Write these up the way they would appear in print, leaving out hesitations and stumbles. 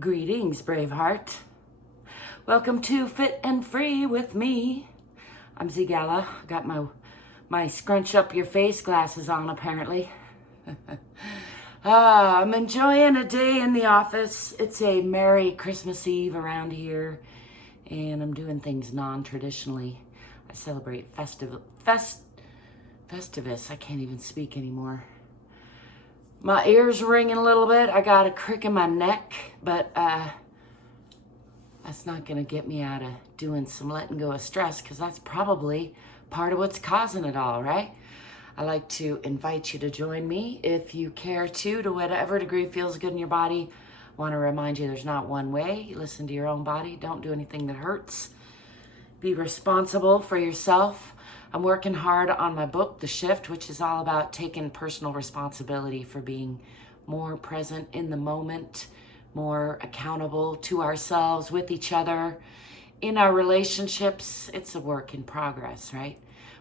Greetings, Braveheart. Welcome to Fit and Free with me. I'm ZGALA. Got my scrunch up your face glasses on, apparently. I'm enjoying a day in the office. It's a Merry Christmas Eve around here, and I'm doing things non-traditionally. I celebrate Festivus. I can't even speak anymore. My ears ringing a little bit. I got a crick in my neck, but that's not gonna get me out of doing some letting go of stress, because that's probably part of what's causing it all, right? I like to invite you to join me if you care to whatever degree feels good in your body. I want to remind you there's not one way. You listen to your own body. Don't do anything that hurts. Be responsible for yourself. I'm working hard on my book, The Shift, which is all about taking personal responsibility for being more present in the moment, more accountable to ourselves, with each other, in our relationships. It's a work in progress, right?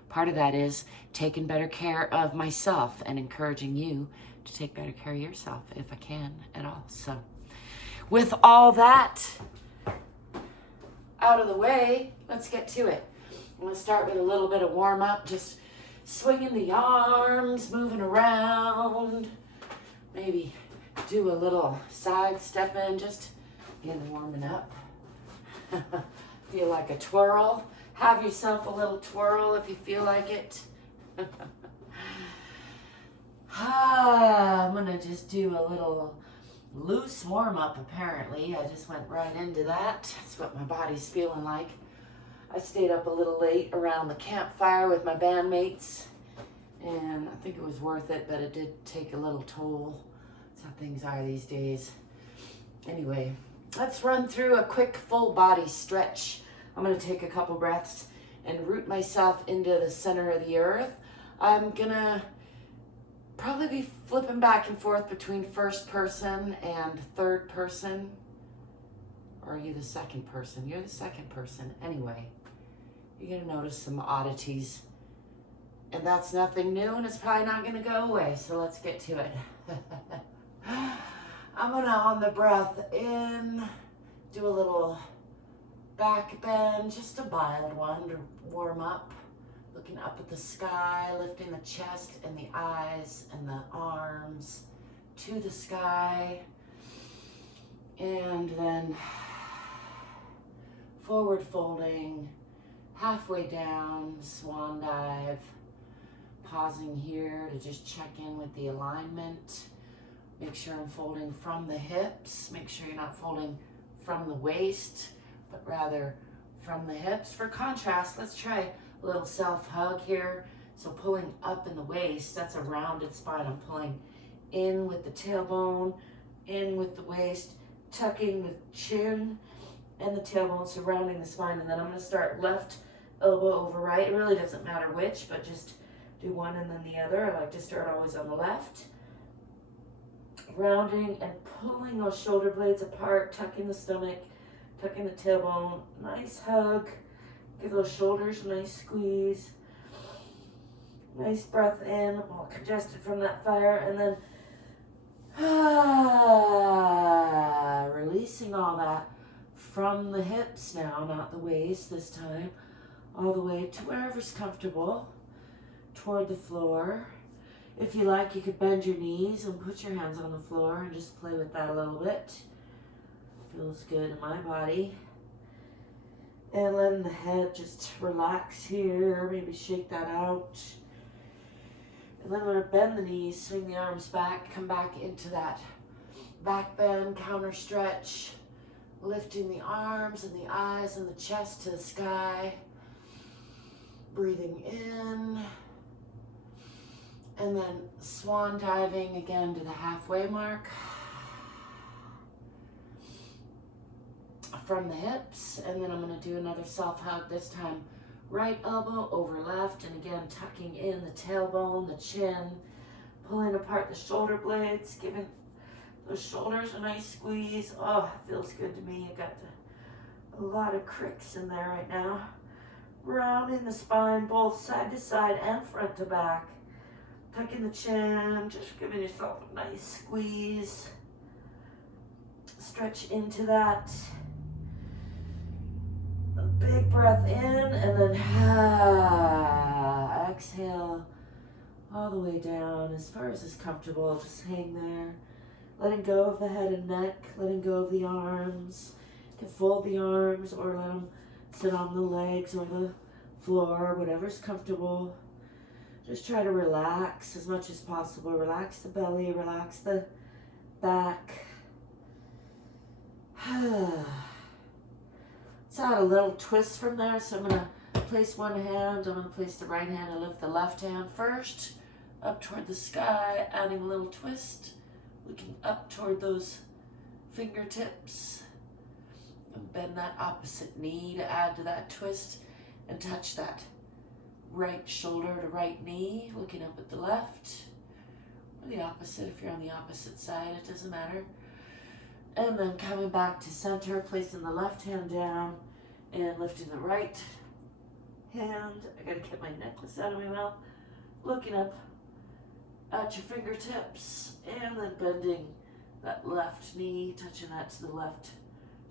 Part of that is taking better care of myself and encouraging you to take better care of yourself, if I can at all. So with all that out of the way, let's get to it. I'm going to start with a little bit of warm up, just swinging the arms, moving around, maybe do a little side stepping, just getting warming up. Feel like a twirl. Have yourself a little twirl if you feel like it. I'm going to just do a little loose warm up, apparently. I just went right into that. That's what my body's feeling like. I stayed up a little late around the campfire with my bandmates, and I think it was worth it, but it did take a little toll. That's how things are these days. Anyway, let's run through a quick full body stretch. I'm going to take a couple breaths and root myself into the center of the earth. I'm going to probably be flipping back and forth between first person and third person. Or are you the second person? You're the second person. Anyway, you're going to notice some oddities. And that's nothing new, and it's probably not going to go away. So let's get to it. I'm going to, on the breath in, do a little back bend, just a mild one to warm up. Looking up at the sky, lifting the chest and the eyes and the arms to the sky. And then forward folding, halfway down, swan dive. Pausing here to just check in with the alignment. Make sure I'm folding from the hips. Make sure you're not folding from the waist, but rather from the hips. For contrast, let's try a little self-hug here. So pulling up in the waist, that's a rounded spine. I'm pulling in with the tailbone, in with the waist, tucking the chin and the tailbone surrounding the spine. And then I'm going to start left elbow over right. It really doesn't matter which, but just do one and then the other. I like to start always on the left. Rounding and pulling those shoulder blades apart, tucking the stomach, tucking the tailbone. Nice hug. Give those shoulders a nice squeeze. Nice breath in, all congested from that fire. And then releasing all that from the hips now, not the waist this time. All the way to wherever's comfortable, toward the floor. If you like, you could bend your knees and put your hands on the floor and just play with that a little bit. Feels good in my body. And letting the head just relax here, maybe shake that out. And then I'm going to bend the knees, swing the arms back, come back into that back bend, counter stretch, lifting the arms and the eyes and the chest to the sky. Breathing in. And then swan diving again to the halfway mark. From the hips, and then I'm going to do another self-hug, this time right elbow over left, and again tucking in the tailbone, the chin, pulling apart the shoulder blades, giving those shoulders a nice squeeze. Oh, it feels good to me. I got a lot of cricks in there right now. Rounding the spine, both side to side and front to back. Tucking the chin, just giving yourself a nice squeeze. Stretch into that. A big breath in, and then exhale all the way down as far as is comfortable. Just hang there. Letting go of the head and neck, letting go of the arms. You can fold the arms or let them sit on the legs or the floor, whatever's comfortable. Just try to relax as much as possible. Relax the belly, relax the back. Let's add a little twist from there. So I'm going to place one hand, I'm going to place the right hand and lift the left hand first, up toward the sky, adding a little twist, looking up toward those fingertips. And bend that opposite knee to add to that twist and touch that right shoulder to right knee, looking up at the left, or the opposite if you're on the opposite side, it doesn't matter. And then coming back to center, placing the left hand down and lifting the right hand. I gotta get my necklace out of my mouth. Looking up at your fingertips and then bending that left knee, touching that to the left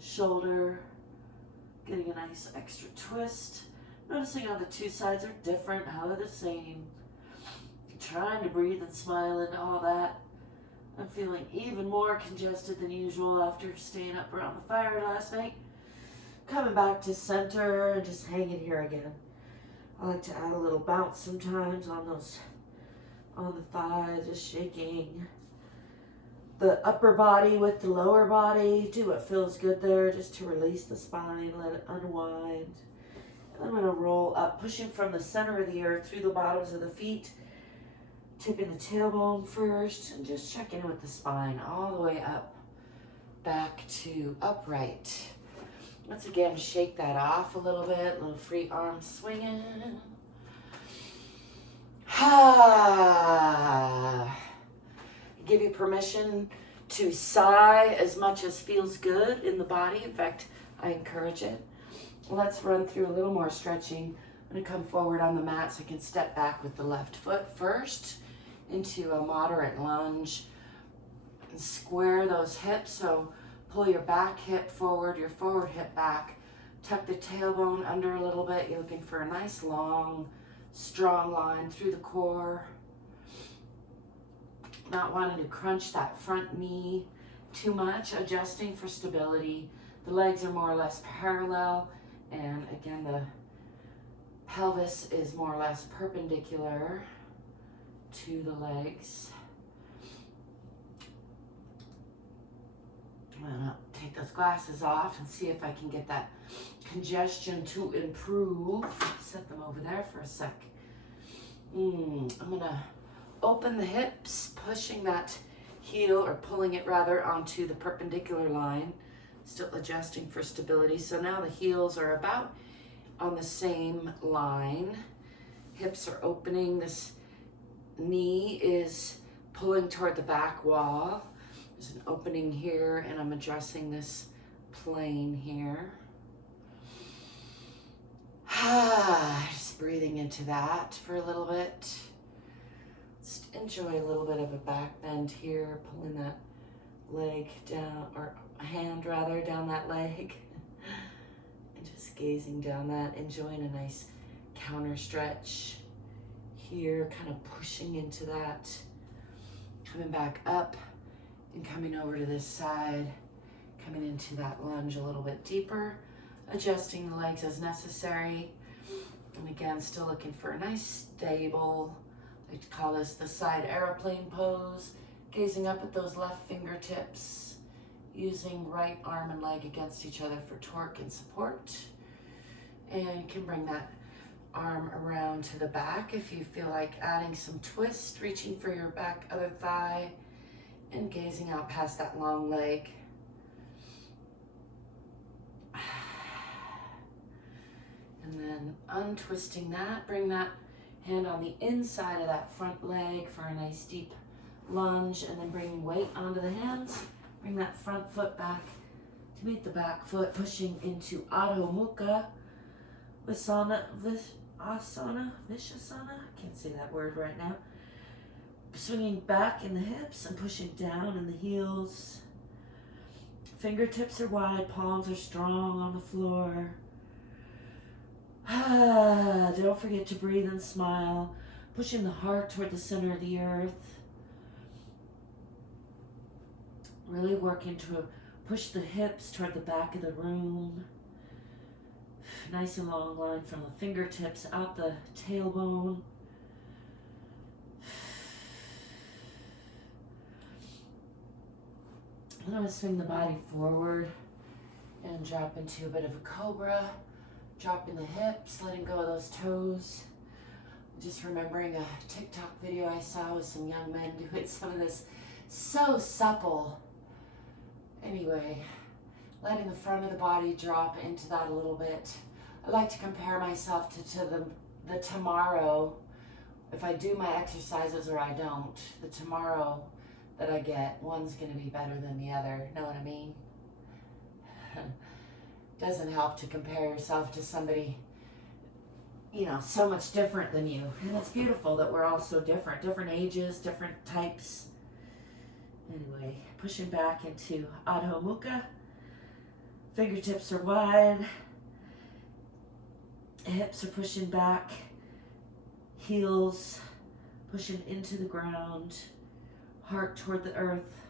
shoulder, getting a nice extra twist. Noticing how the two sides are different, how they're the same. Trying to breathe and smile into all that. I'm feeling even more congested than usual after staying up around the fire last night. Coming back to center and just hanging here again. I like to add a little bounce sometimes on the thighs, just shaking the upper body with the lower body. Do what feels good there just to release the spine, let it unwind. And I'm going to roll up, pushing from the center of the earth through the bottoms of the feet, tipping the tailbone first and just checking with the spine all the way up, back to upright. Once again, shake that off a little bit, little free arm swinging. Give you permission to sigh as much as feels good in the body. In fact, I encourage it. Let's run through a little more stretching. I'm going to come forward on the mat so I can step back with the left foot first into a moderate lunge and square those hips. So pull your back hip forward, your forward hip back. Tuck the tailbone under a little bit. You're looking for a nice long, strong line through the core. Not wanting to crunch that front knee too much, adjusting for stability. The legs are more or less parallel, and again, the pelvis is more or less perpendicular to the legs. I'm gonna take those glasses off and see if I can get that congestion to improve. Set them over there for a sec. I'm gonna open the hips, pushing that heel, or pulling it rather, onto the perpendicular line. Still adjusting for stability. So now the heels are about on the same line. Hips are opening. This knee is pulling toward the back wall. There's an opening here, and I'm addressing this plane here. Just breathing into that for a little bit. Just enjoy a little bit of a back bend here, pulling that leg down, or hand rather, down that leg. And just gazing down that, enjoying a nice counter stretch here, kind of pushing into that. Coming back up and coming over to this side, coming into that lunge a little bit deeper, adjusting the legs as necessary. And again, still looking for a nice stable, I like to call this the side airplane pose, gazing up at those left fingertips, using right arm and leg against each other for torque and support. And you can bring that arm around to the back if you feel like adding some twist, reaching for your back other thigh and gazing out past that long leg. And then untwisting that, bring that hand on the inside of that front leg for a nice deep lunge, and then bringing weight onto the hands. Bring that front foot back to meet the back foot, pushing into Adho Mukha Vishasana. I can't say that word right now. Swinging back in the hips and pushing down in the heels. Fingertips are wide, palms are strong on the floor. Don't forget to breathe and smile, pushing the heart toward the center of the earth. Really working to push the hips toward the back of the room. Nice and long line from the fingertips out the tailbone. I'm going to swing the body forward and drop into a bit of a cobra. Dropping the hips, letting go of those toes. Just remembering a TikTok video I saw with some young men doing some of this. So supple. Anyway, letting the front of the body drop into that a little bit. I like to compare myself to the tomorrow. If I do my exercises or I don't, the tomorrow that I get, one's going to be better than the other. Know what I mean? Doesn't help to compare yourself to somebody, you know, so much different than you. And it's beautiful that we're all so different. Different ages, different types. Anyway, pushing back into Adho Mukha. Fingertips are wide. Hips are pushing back. Heels pushing into the ground. Heart toward the earth.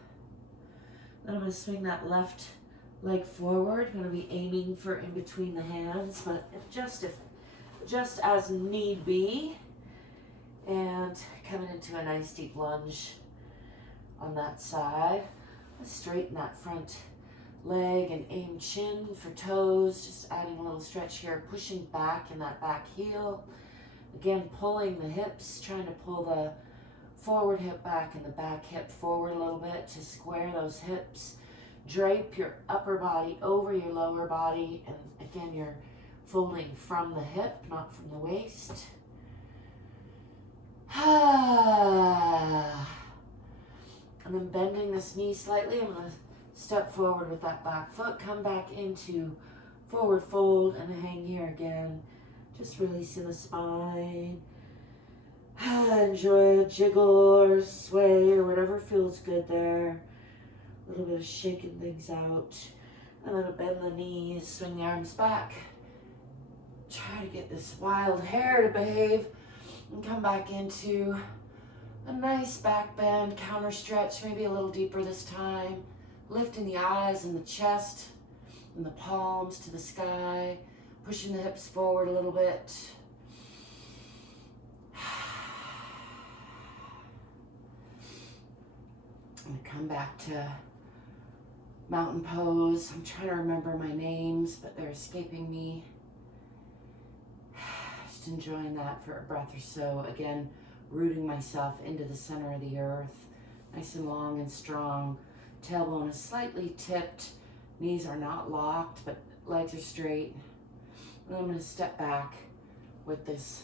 Then I'm going to swing that left leg forward. I'm going to be aiming for in between the hands, but just as need be. And coming into a nice deep lunge on that side. Let's straighten that front leg and aim chin for toes. Just adding a little stretch here, pushing back in that back heel. Again, pulling the hips, trying to pull the forward hip back and the back hip forward a little bit to square those hips. Drape your upper body over your lower body, and again, you're folding from the hip, not from the waist. And then bending this knee slightly, I'm going to step forward with that back foot, come back into forward fold, and hang here again. Just releasing the spine. Enjoy a jiggle or sway or whatever feels good there. A little bit of shaking things out. I'm going to bend the knees, swing the arms back. Try to get this wild hair to behave. And come back into a nice back bend, counter stretch, maybe a little deeper this time. Lifting the eyes and the chest and the palms to the sky. Pushing the hips forward a little bit. I'm going to come back to mountain pose. I'm trying to remember my names, but they're escaping me. Just enjoying that for a breath or so. Again, rooting myself into the center of the earth. Nice and long and strong. Tailbone is slightly tipped. Knees are not locked, but legs are straight. And I'm going to step back with this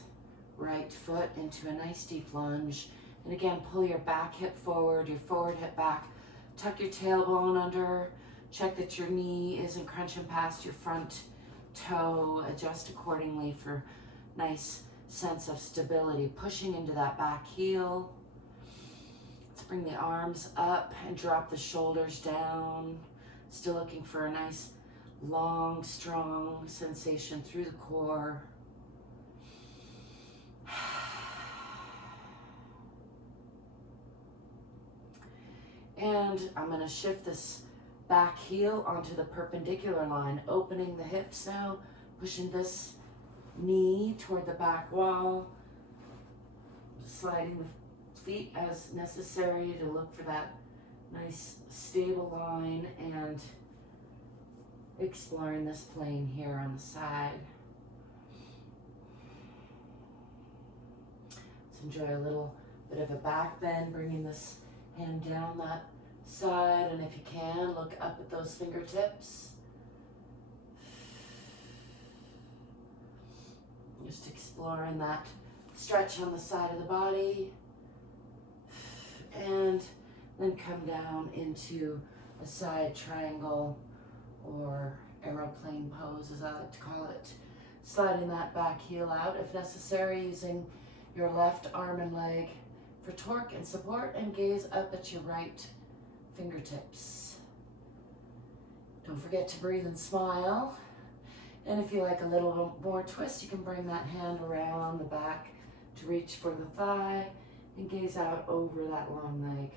right foot into a nice deep lunge. And again, pull your back hip forward, your forward hip back. Tuck your tailbone under. Check that your knee isn't crunching past your front toe. Adjust accordingly for nice sense of stability. Pushing into that back heel. Let's bring the arms up and drop the shoulders down. Still looking for a nice, long, strong sensation through the core. And I'm going to shift this back heel onto the perpendicular line, opening the hips now, pushing this knee toward the back wall, sliding the feet as necessary to look for that nice stable line, and exploring this plane here on the side. Let's enjoy a little bit of a back bend, bringing this hand down that side, and if you can, look up at those fingertips. Just exploring that stretch on the side of the body. And then come down into a side triangle or aeroplane pose, as I like to call it. Sliding that back heel out if necessary, using your left arm and leg for torque and support, and gaze up at your right fingertips. Don't forget to breathe and smile. And if you like a little more twist, you can bring that hand around the back to reach for the thigh and gaze out over that long leg.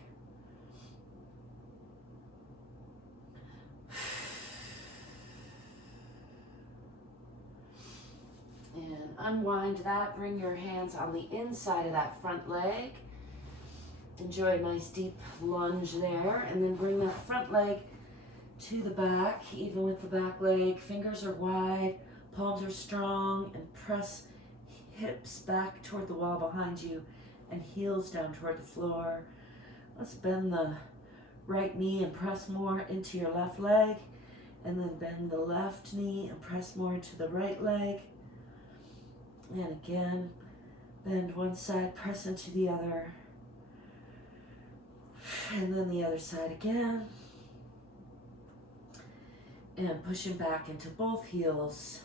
And unwind that. Bring your hands on the inside of that front leg. Enjoy a nice deep lunge there. And then bring that front leg to the back, even with the back leg. Fingers are wide, palms are strong, and press hips back toward the wall behind you and heels down toward the floor. Let's bend the right knee and press more into your left leg, and then bend the left knee and press more into the right leg. And again, bend one side, press into the other, and then the other side again. And pushing back into both heels.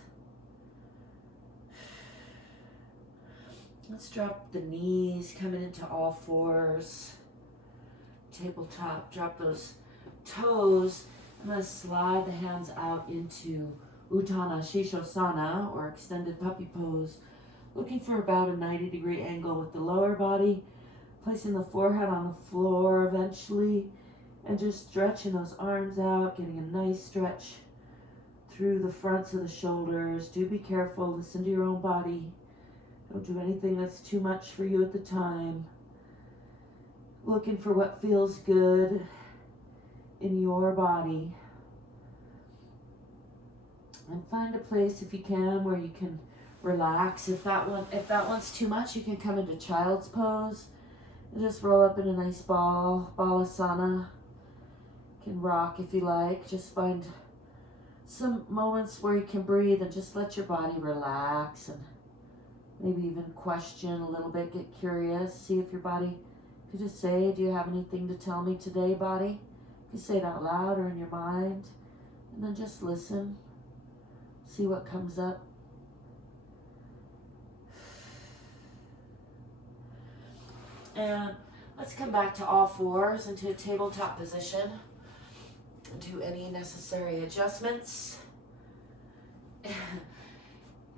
Let's drop the knees, coming into all fours. Tabletop, drop those toes. I'm going to slide the hands out into Uttanasana Shishosana, or extended puppy pose. Looking for about a 90-degree angle with the lower body. Placing the forehead on the floor eventually. And just stretching those arms out, getting a nice stretch through the fronts of the shoulders. Do be careful, listen to your own body. Don't do anything that's too much for you at the time. Looking for what feels good in your body. And find a place, if you can, where you can relax. If that one's too much, you can come into child's pose and just roll up in a nice ball, balasana. Can rock if you like. Just find some moments where you can breathe and just let your body relax, and maybe even question a little bit, get curious, see if your body could just say, do you have anything to tell me today, body? You can say it out loud or in your mind, and then just listen, see what comes up. And let's come back to all fours into a tabletop position. Do any necessary adjustments.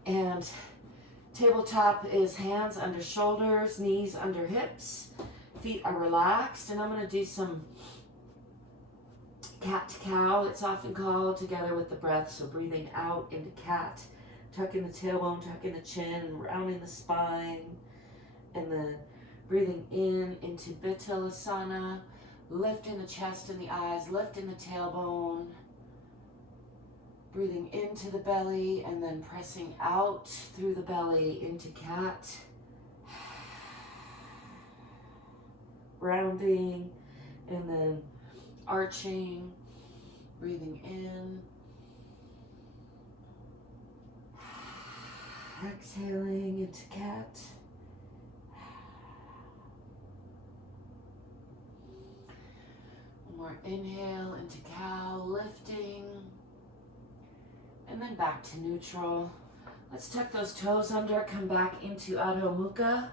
And tabletop is hands under shoulders, knees under hips, feet are relaxed, and I'm going to do some cat to cow, it's often called, together with the breath. So breathing out into cat, tucking the tailbone, tucking the chin, rounding the spine, and then breathing in into Vittalasana, lifting the chest and the eyes, lifting the tailbone, breathing into the belly, and then pressing out through the belly into cat. Rounding, and then arching, breathing in, exhaling into cat. More inhale into cow, lifting, and then back to neutral. Let's tuck those toes under, come back into Adho Mukha,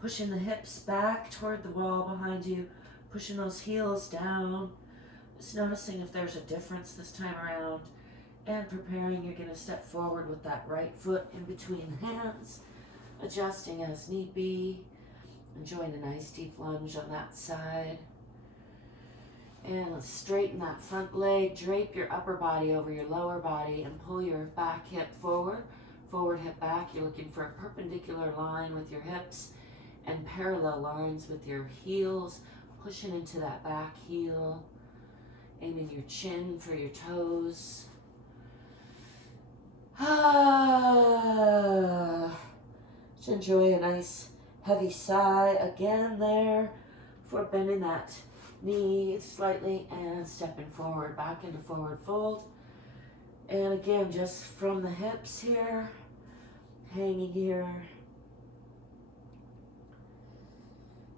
pushing the hips back toward the wall behind you, pushing those heels down, just noticing if there's a difference this time around, and preparing. You're going to step forward with that right foot in between the hands, adjusting as need be, enjoying a nice deep lunge on that side. And let's straighten that front leg, drape your upper body over your lower body, and pull your back hip forward, forward hip back. You're looking for a perpendicular line with your hips and parallel lines with your heels, pushing into that back heel, aiming your chin for your toes. Just enjoy a nice heavy sigh again there before bending that knee slightly and stepping forward, back into forward fold. And again, just from the hips here, hanging here.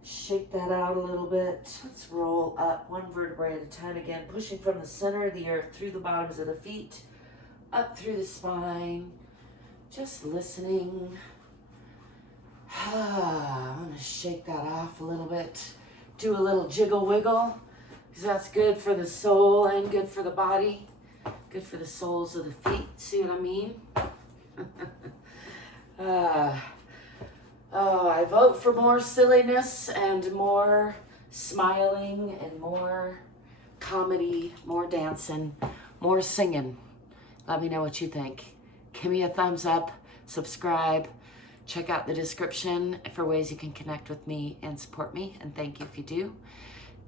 Shake that out a little bit. Let's roll up one vertebrae at a time again, pushing from the center of the earth through the bottoms of the feet, up through the spine, just listening. I'm going to shake that off a little bit. Do a little jiggle wiggle, because that's good for the soul and good for the body. Good for the soles of the feet. See what I mean? Oh, I vote for more silliness and more smiling and more comedy, more dancing, more singing. Let me know what you think. Give me a thumbs up, subscribe, check out the description for ways you can connect with me and support me, and thank you if you do.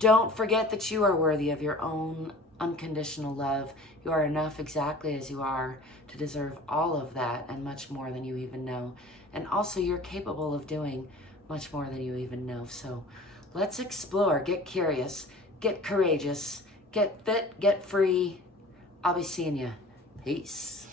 Don't forget that you are worthy of your own unconditional love. You are enough exactly as you are to deserve all of that and much more than you even know. And also you're capable of doing much more than you even know. So let's explore, get curious, get courageous, get fit, get free. I'll be seeing you. Peace.